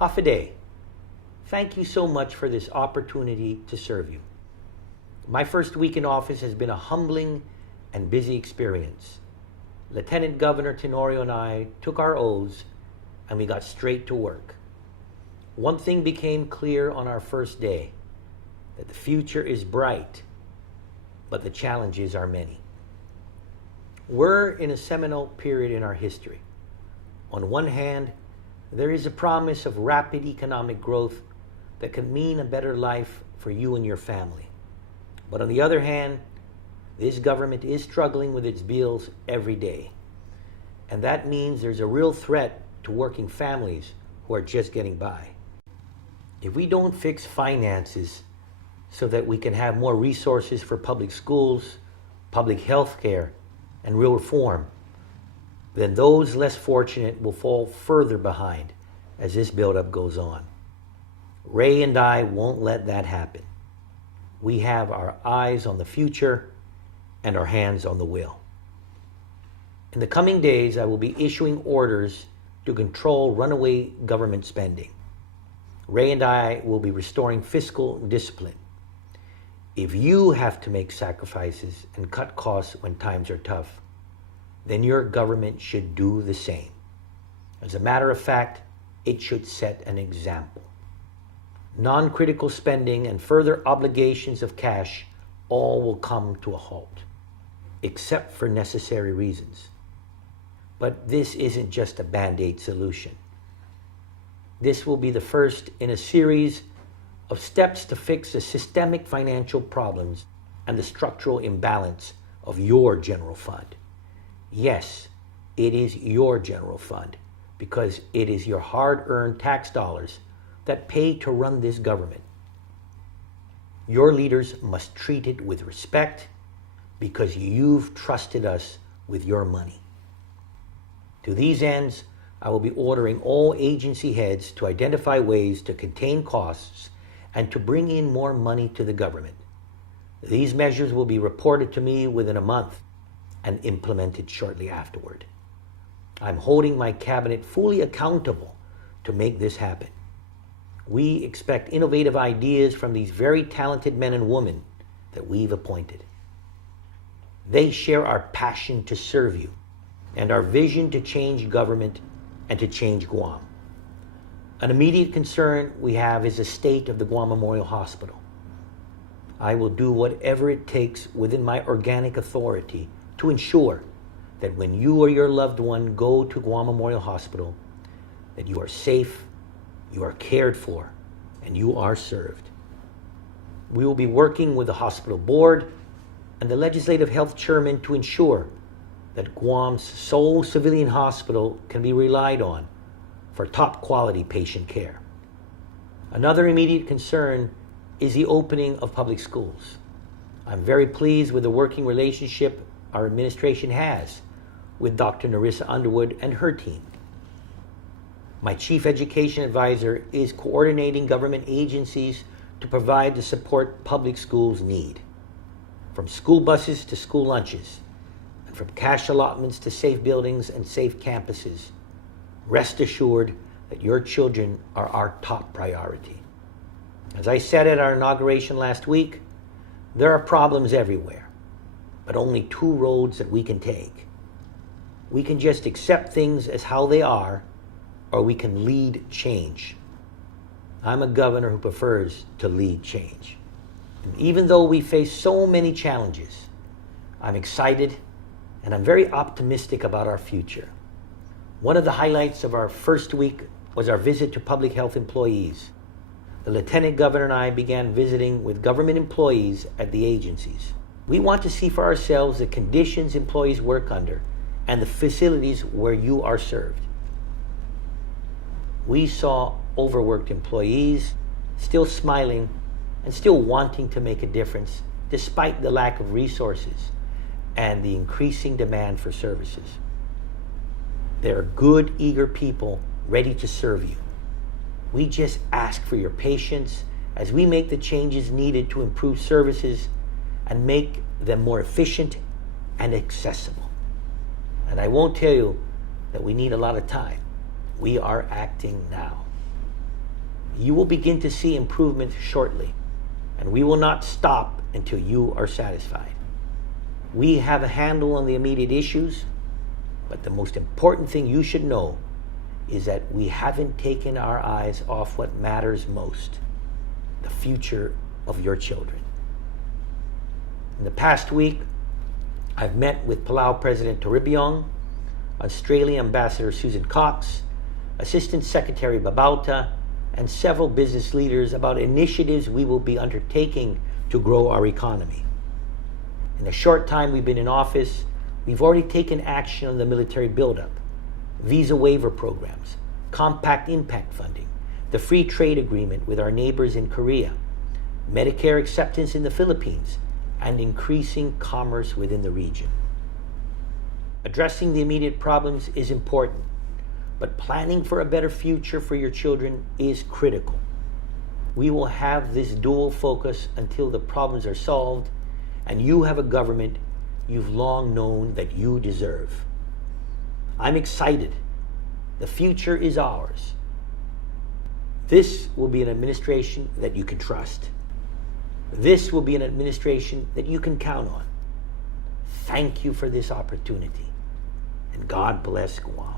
Hafiday, thank you so much for this opportunity to serve you. My first week in office has been a humbling and busy experience. Lieutenant Governor Tenorio and I took our oaths and we got straight to work. One thing became clear on our first day, that the future is bright, but the challenges are many. We're in a seminal period in our history. On one hand, there is a promise of rapid economic growth that can mean a better life for you and your family. But on the other hand, this government is struggling with its bills every day. And that means there's a real threat to working families who are just getting by. If we don't fix finances so that we can have more resources for public schools, public health care, and real reform, then those less fortunate will fall further behind as this buildup goes on. Ray and I won't let that happen. We have our eyes on the future and our hands on the wheel. In the coming days, I will be issuing orders to control runaway government spending. Ray and I will be restoring fiscal discipline. If you have to make sacrifices and cut costs when times are tough, then your government should do the same. As a matter of fact, it should set an example. Non-critical spending and further obligations of cash all will come to a halt, except for necessary reasons. But this isn't just a band-aid solution. This will be the first in a series of steps to fix the systemic financial problems and the structural imbalance of your general fund. Yes, it is your general fund because it is your hard-earned tax dollars that pay to run this government. Your leaders must treat it with respect because you've trusted us with your money. To these ends, I will be ordering all agency heads to identify ways to contain costs and to bring in more money to the government. These measures will be reported to me within a month and implemented shortly afterward. I'm holding my cabinet fully accountable to make this happen. We expect innovative ideas from these very talented men and women that we've appointed. They share our passion to serve you and our vision to change government and to change Guam. An immediate concern we have is the state of the Guam Memorial Hospital. I will do whatever it takes within my organic authority to ensure that when you or your loved one go to Guam Memorial Hospital, that you are safe, you are cared for, and you are served. We will be working with the hospital board and the legislative health chairman to ensure that Guam's sole civilian hospital can be relied on for top quality patient care. Another immediate concern is the opening of public schools. I'm very pleased with the working relationship our administration has with Dr. Narissa Underwood and her team. My chief education advisor is coordinating government agencies to provide the support public schools need, from school buses to school lunches, and from cash allotments to safe buildings and safe campuses. Rest assured that your children are our top priority. As I said at our inauguration last week, there are problems everywhere, but only two roads that we can take. We can just accept things as how they are, or we can lead change. I'm a governor who prefers to lead change. And even though we face so many challenges, I'm excited and I'm very optimistic about our future. One of the highlights of our first week was our visit to public health employees. The Lieutenant Governor and I began visiting with government employees at the agencies. We want to see for ourselves the conditions employees work under and the facilities where you are served. We saw overworked employees still smiling and still wanting to make a difference despite the lack of resources and the increasing demand for services. There are good, eager people ready to serve you. We just ask for your patience as we make the changes needed to improve services and make them more efficient and accessible. And I won't tell you that we need a lot of time. We are acting now. You will begin to see improvement shortly, and we will not stop until you are satisfied. We have a handle on the immediate issues, but the most important thing you should know is that we haven't taken our eyes off what matters most, the future of your children. In the past week, I've met with Palau President Toribio, Australian Ambassador Susan Cox, Assistant Secretary Babauta, and several business leaders about initiatives we will be undertaking to grow our economy. In the short time we've been in office, we've already taken action on the military buildup, visa waiver programs, compact impact funding, the free trade agreement with our neighbors in Korea, Medicare acceptance in the Philippines, and increasing commerce within the region. Addressing the immediate problems is important, but planning for a better future for your children is critical. We will have this dual focus until the problems are solved and you have a government you've long known that you deserve. I'm excited. The future is ours. This will be an administration that you can trust. This will be an administration that you can count on. Thank you for this opportunity, and God bless Guam.